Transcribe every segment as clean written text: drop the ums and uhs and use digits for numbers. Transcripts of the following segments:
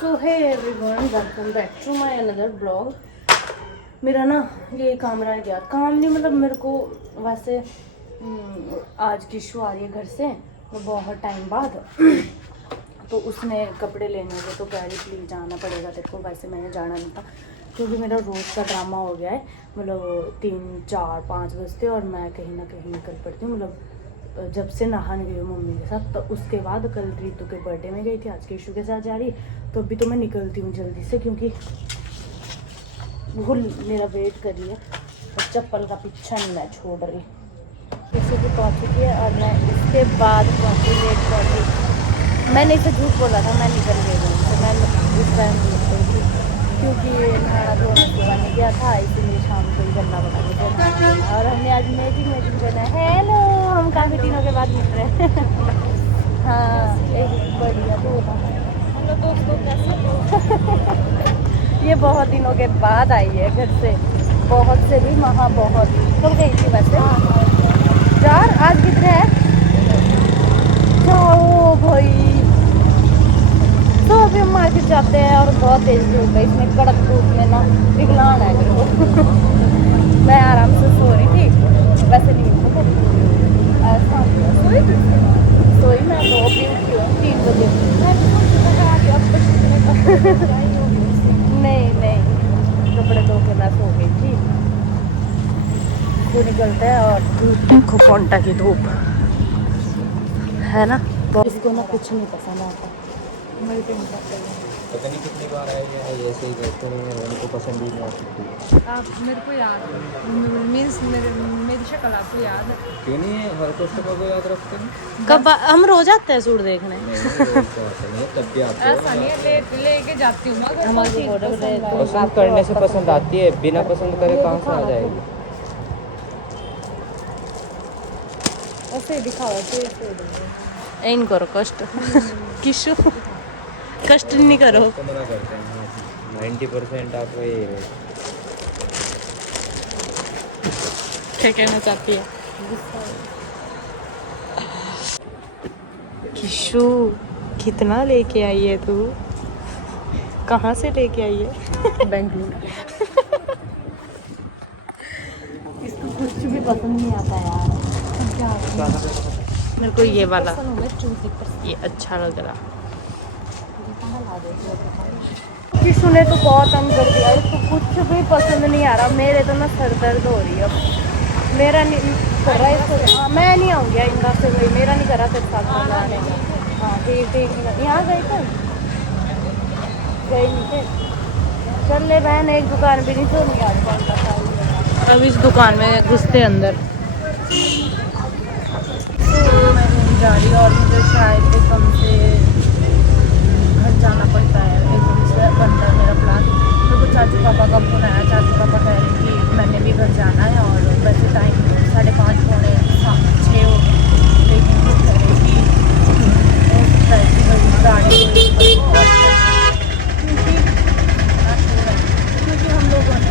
So hey everyone, welcome back to my another blog. मेरा ना ये काम रह गया, काम नहीं मतलब मेरे को वैसे आज किशु आ रही है घर से तो बहुत टाइम बाद तो उसने कपड़े लेने थे तो कह रही प्लीज़ जाना पड़ेगा तेरे को। वैसे मैंने जाना नहीं था क्योंकि मेरा रोज़ का ड्रामा हो गया है। मतलब 3, 4, 5 बजते और मैं कहीं ना कहीं निकल पड़ती हूँ। मतलब जब से नहाने गई हूँ मम्मी के साथ तो उसके बाद कल रीतु के बर्थडे में गई थी, आज केशु के साथ जा रही तो अभी तो मैं निकलती हूँ जल्दी से क्योंकि वो मेरा वेट कर रही है और चप्पल का पीछा नहीं मैं छोड़ रही। केशु भी पहुँच चुकी है और मैं इसके बाद पहुँची, लेट पहुँची। मैंने इसे झूठ बोला था मैं निकल गई हूँ तो मैं इस टाइम निकल थी क्योंकि नहाना धोना सुबह नहीं गया था, इसीलिए शाम को ही करना पड़ा मुझे। और हमने आज मैजिक करना है। हेलो, हम काफ़ी दिनों के बाद मिल रहे हैं। हाँ एक बढ़िया तो हेलो दोस्तों, कैसे हो? ये बहुत दिनों के बाद आई है घर से, बहुत से भी वहाँ बहुत कब गई थी वैसे 4, आज कितने हैं? जाओ भाई। तो अभी हम मार्केट जाते हैं और बहुत तेज धूप है, इसमें कड़क धूप में ना पिघलाना है मेरे को। मैं आराम से सो रही थी, वैसे नहीं सोई मैं तो अभी उठी हूँ 3 बजे। नहीं कपड़े धो के मैं सो गई थी। तो निकलता है और धूप देखो, पोंटा की धूप है ना। इसको ना कुछ नहीं पसंद आता, पता नहीं कितनी बार आएगा ऐसे ही कहते हैं, उनको पसंद ही नहीं आती। आप मेरे को याद मीन्स मेरी शक्ल आपको याद है? क्यों नहीं है, हर कस्टमर को याद रखते हैं। कब हम रोज आते हैं सूट देखने? नहीं रोज तो आते नहीं है, तब भी आते ऐसा नहीं है, लेके जाती हूँ अगर हमारी कोई चीज़ फोटो पसंद आए। पसंद करने से पसंद आती है, बिना पसंद करे कहाँ से आ जाएगी। ऐसे दिखावा तो इन करो कष्ट किशु कष्ट नहीं करो। तो मना करते हैं 90% आपको ये है। क्या कहना चाहती है किशु? कितना लेके आई है तू? कहाँ से लेके आई है? बेंगलुरु। इसको कुछ भी पसंद नहीं आता यार। मेरे को ये वाला ये अच्छा लग रहा। किशु ने तो बहुत तंग कर दिया, इसको कुछ भी पसंद नहीं आ रहा। मेरे तो ना सर दर्द हो रही है अब। मेरा नहीं कर रहा इसको, मैं नहीं आऊँगी इनका से भाई, मेरा नहीं कर रहा तेरे साथ मंगाने का। हाँ ठीक यहाँ गए थे, गए नहीं थे। चल ले बहन, एक दुकान भी नहीं छोड़नी आज कौन सा। अब इस दुकान में घुसते अंदर तो मैं रूम जा रही और मुझे शायद एकदम से घर जाना पड़ता है, एकदम से बनता है मेरा प्लान। तो कुछ चाचू पापा का फोन आया, चाचू पापा कह रहे कि मैंने भी घर जाना है और वैसे टाइम 5:30 पौने 6 हो, लेकिन वो कह रहे कि हो सकता है कि गाड़ी क्योंकि हम लोगों ने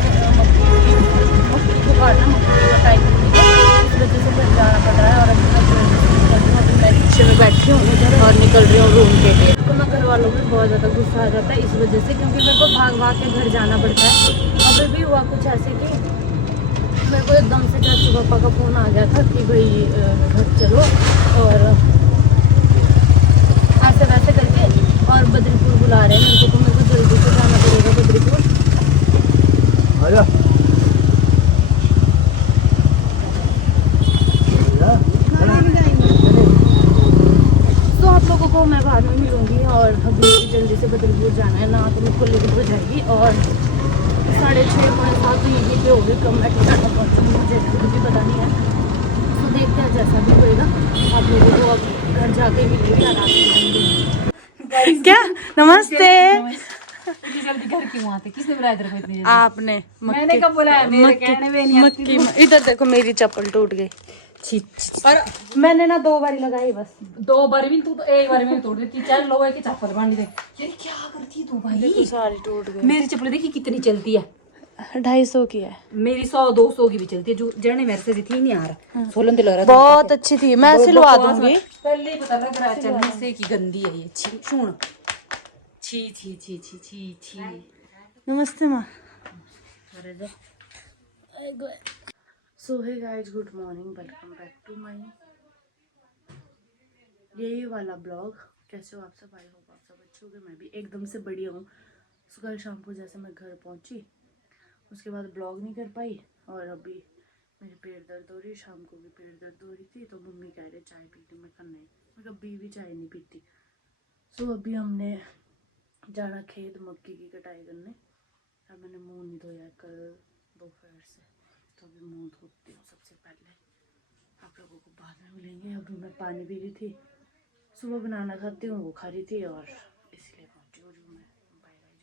मक्की को काटना, मक्की का टाइम इस वजह से घर जाना पड़ रहा है। और अभी मैं रिक्शे में बैठी हूँ और निकल रही हूँ रूम के लिए। तो मैं घर वालों में बहुत ज़्यादा गुस्सा आ जाता है इस वजह से, क्योंकि मेरे को भाग के घर जाना पड़ता है। अभी भी हुआ कुछ ऐसे कि मेरे को एकदम से चाचू पापा का फ़ोन आ गया था कि भाई घर चलो, और ऐसे वैसे करके और बद्रीपुर बुला रहे हैं मेरे को, तो मेरे को जल्दी से जाना पड़ेगा बद्रीपुर। तो आप लोगों को मैं बाद में मिलूंगी और अभी जल्दी से बद्रीपुर जाना है ना, तो मेरे को लेट हो जाएगी और 6:30 पौने 7 तो यहीं पे होगी। कब मैं ठिकाना पहुँचूँगी मुझे खुद भी पता नहीं है, तो देखते हैं जैसा भी होएगा। आप लोगों को अब घर जाके मिलेंगे आराम। क्या नमस्ते। जल्दी घर क्यों आते? किसने बुलाया तेरे को इतनी जल्दी? आपने मैंने कब बुलाया? मेरे कहने में नहीं आती मक्की इधर देखो, मेरी चप्पल टूट गई। और मैंने ना 2 बारी लगाई बस। 2 बार भी तू तो एक बार में तोड़ देती। चल लोहे की चप्पल बांध दे यार, क्या करती है तू भाई? सारी टूट गई। मेरी चप्पल देखी कितनी चलती है। 250 की है मेरी 100-200 की भी चलती है। जो जड़ने मेरे से थी नहीं यार, सोलन दिला रहा बहुत अच्छी थी, मैं सिलवा दूंगी। पहले ही पता लग रहा है चलने से कि गंदी है ये। सुन छी छी छी छी छी छी। नमस्ते माँ। So hey guys, good morning, welcome back to my यही वाला ब्लॉग। कैसे हो आप सब? आई होप आप सब अच्छे होंगे। मैं भी एकदम से बढ़िया हूँ। सो कल शाम को जैसे मैं घर पहुँची, उसके बाद ब्लॉग नहीं कर पाई, और अभी मेरे पेट दर्द हो रही है। शाम को भी पेट दर्द हो रही थी, तो मम्मी कह रहे चाय पी ली। मैं कहा नहीं, मैं कभी भी चाय नहीं पीती। सो अभी हमने जाना खेत मक्की की कटाई करने, और मैंने मुंह नहीं धोया कल दोपहर से, तो अभी मुंह धोती हूँ सबसे पहले। आप लोगों को बाद में मिलेंगे। अभी मैं पानी पी रही थी, सुबह बनाना खाती हूँ, वो खा रही थी, और इसलिए पहुँची हूँ जो मैं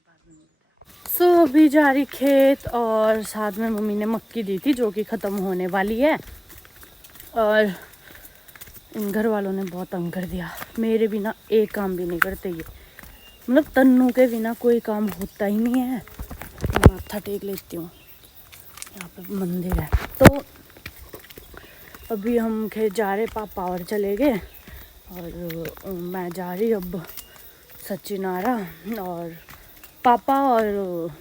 बाद में मिलता है। सो अभी जा रही खेत, और साथ में मम्मी ने मक्की दी थी जो कि ख़त्म होने वाली है, और इन घर वालों ने बहुत तंग कर दिया। मेरे बिना एक काम भी नहीं करते ये, मतलब तन्नू के बिना कोई काम होता ही नहीं है। मैं माथा टेक लेती हूँ, यहाँ पे मंदिर है। तो अभी हम खेत जा रहे, पापा और चले गए, और मैं जा रही अब। सचिन आ रहा, और पापा और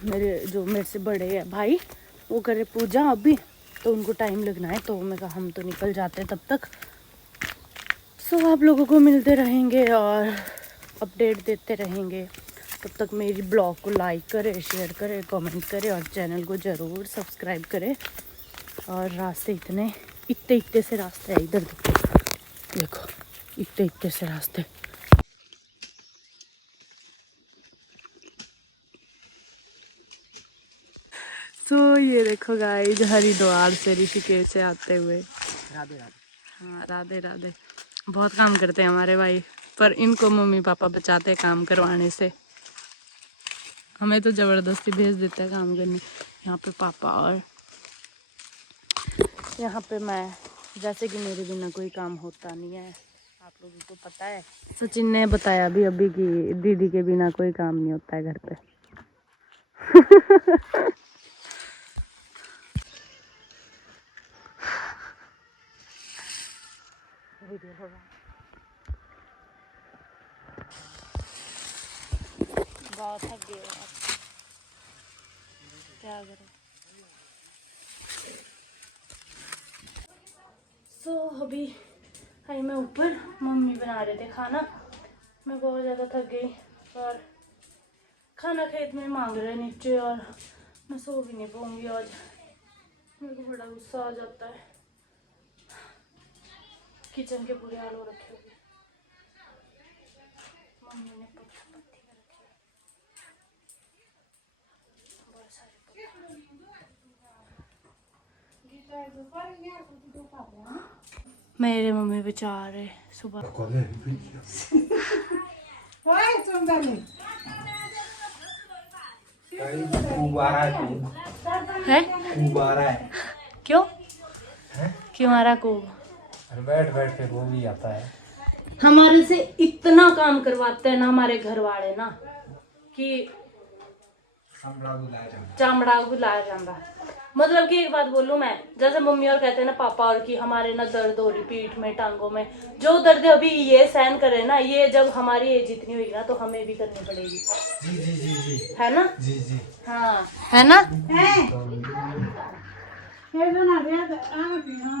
मेरे से बड़े है भाई, वो करे पूजा अभी, तो उनको टाइम लगना है, तो मैं कहा हम तो निकल जाते तब तक। सो आप लोगों को मिलते रहेंगे और अपडेट देते रहेंगे। तब तक मेरी ब्लॉग को लाइक करें, शेयर करें, कमेंट करें, और चैनल को ज़रूर सब्सक्राइब करें। और रास्ते इतने इतने से रास्ते है इधर, देखो इतने से रास्ते। तो ये देखो गाइस, हरिद्वार से ऋषिकेश से आते हुए। राधे राधे। हाँ राधे राधे। बहुत काम करते हैं हमारे भाई, पर इनको मम्मी पापा बचाते हैं काम करवाने से। हमें तो ज़बरदस्ती भेज देता है काम करने। यहाँ पे पापा, और यहाँ पे मैं, जैसे कि मेरे बिना कोई काम होता नहीं है, आप लोगों को पता है। सचिन ने बताया भी अभी कि दीदी के बिना कोई काम नहीं होता है घर पे। बहुत थक गए यार, क्या करें। सो अभी आई मैं ऊपर, मम्मी बना रहे थे खाना। मैं बहुत ज़्यादा थक गई, और खाना खेत में मांग रहे नीचे, और मैं सो भी नहीं पाऊँगी आज। मेरे को बड़ा गुस्सा आ जाता है। किचन के बुरे हाल हो रखे हुए, मम्मी ने पत्थर पत्ती कर रखी है, बहुत सारे मेरे मम्मी बेचारे सुबह है। क्यों क्यों आ रहा को? बैठ बैठ के वो भी आता है। हमारे से इतना काम करवाते हैं ना हमारे घर वाले ना, कि चामड़ा बुलाया जाता। मतलब कि एक बात बोलूं मैं, जैसे मम्मी और कहते हैं ना पापा और, कि हमारे ना दर्द हो रही पीठ में, टांगों में, जो दर्द अभी ये सहन करे ना, ये जब हमारी एज इतनी होगी ना, तो हमें भी करनी पड़ेगी। जी जी जी जी। है ना? जी जी। हाँ है ना?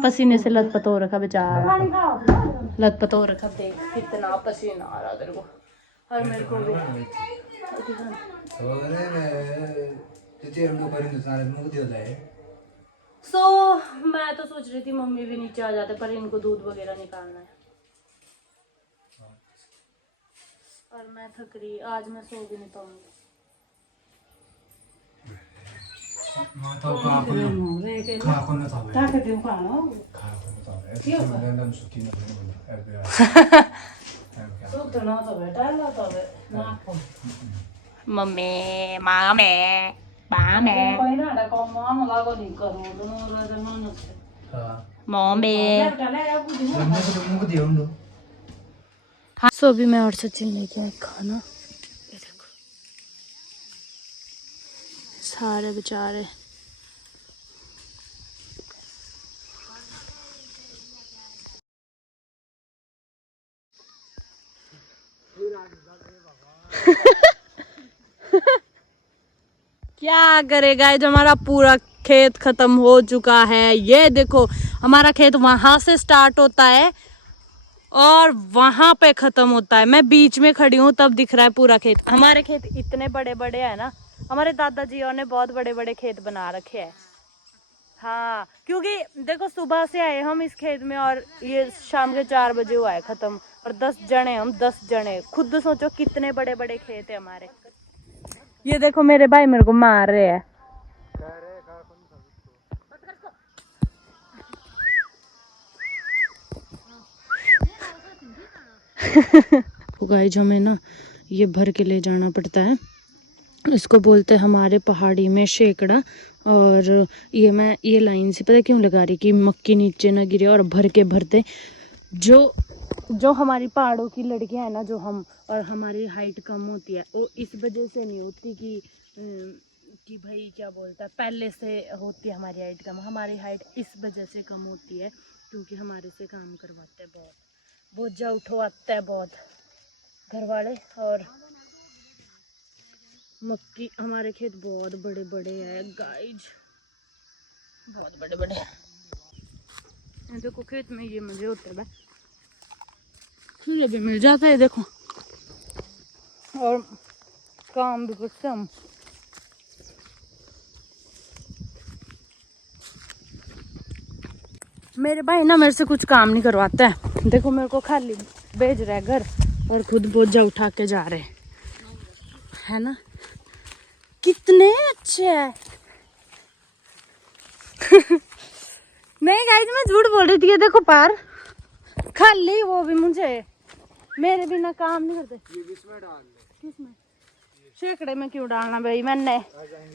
पसीने से लथपथ हो रखा बेचारा, लथपथ हो रखा। देख कितना पसीना आ रहा तेरे को, और मेरे को भी। सो मैं तो सोच रही थी मम्मी भी नीचे आ जाते, पर इनको दूध वगैरह निकालना है, और मैं थक रही, आज मैं सो भी नहीं पाऊंगी। मम्मी माँ मैं बा मैं मम्मी। सो अभी मैं और सचिन लेके आए खाना, ये देखो सारे बेचारे। क्या करे गाइस, हमारा पूरा खेत खत्म हो चुका है। ये देखो हमारा खेत वहां से स्टार्ट होता है और वहां पे खत्म होता है। मैं बीच में खड़ी हूँ तब दिख रहा है पूरा खेत। हमारे खेत इतने बड़े बड़े हैं ना, हमारे दादाजी ने बहुत बड़े बड़े खेत बना रखे हैं। हाँ, क्योंकि देखो सुबह से आए हम इस खेत में और ये शाम के 4 बजे हुआ है खत्म। और 10 जने, हम 10 जने, खुद सोचो कितने बड़े बड़े खेत है हमारे। ये देखो मेरे भाई मेरे को मार रहे हैं। गाइस हमें ना ये भर के ले जाना पड़ता है। इसको बोलते हैं हमारे पहाड़ी में शेकड़ा। और ये मैं ये लाइन से पता क्यों लगा रही कि मक्की नीचे ना गिरे। और भर के भरते जो हमारी पहाड़ों की लड़कियां है ना, जो हम, और हमारी हाइट कम होती है, वो इस वजह से नहीं होती कि भाई क्या बोलता है, पहले से होती है हमारी हाइट कम। हमारी हाइट इस वजह से कम होती है क्योंकि हमारे से काम करवाते हैं, बहुत बोझा उठवाते हैं बहुत घर वाले। और मक्की, हमारे खेत बहुत बड़े बड़े हैं गाइज, बहुत बड़े बड़े। देखो खेत में ये मजे होते हैं, खीरे भी मिल जाते हैं देखो, और काम भी करते हम। मेरे भाई ना मेरे से कुछ काम नहीं करवाता है। देखो मेरे को खाली भेज रहा है घर और खुद बोझा उठा के जा रहे है ना। कितने अच्छे हैं। नहीं गाइस मैं झूठ बोल रही थी। ये देखो पार खाली, वो भी मुझे मेरे बिना काम नहीं करते। ये इसमें डाल दे। किसमें? शेकड़े में क्यों डालना भाई, मैंने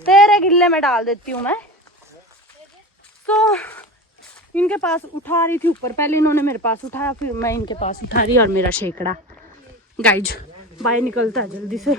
तेरे गिल्ले में डाल देती हूँ मैं। तो इनके पास उठा रही थी ऊपर, पहले इन्होंने मेरे पास उठाया, फिर मैं इनके पास उठा रही और मेरा शेकड़ा। गाइज बाहर निकलता है जल्दी से।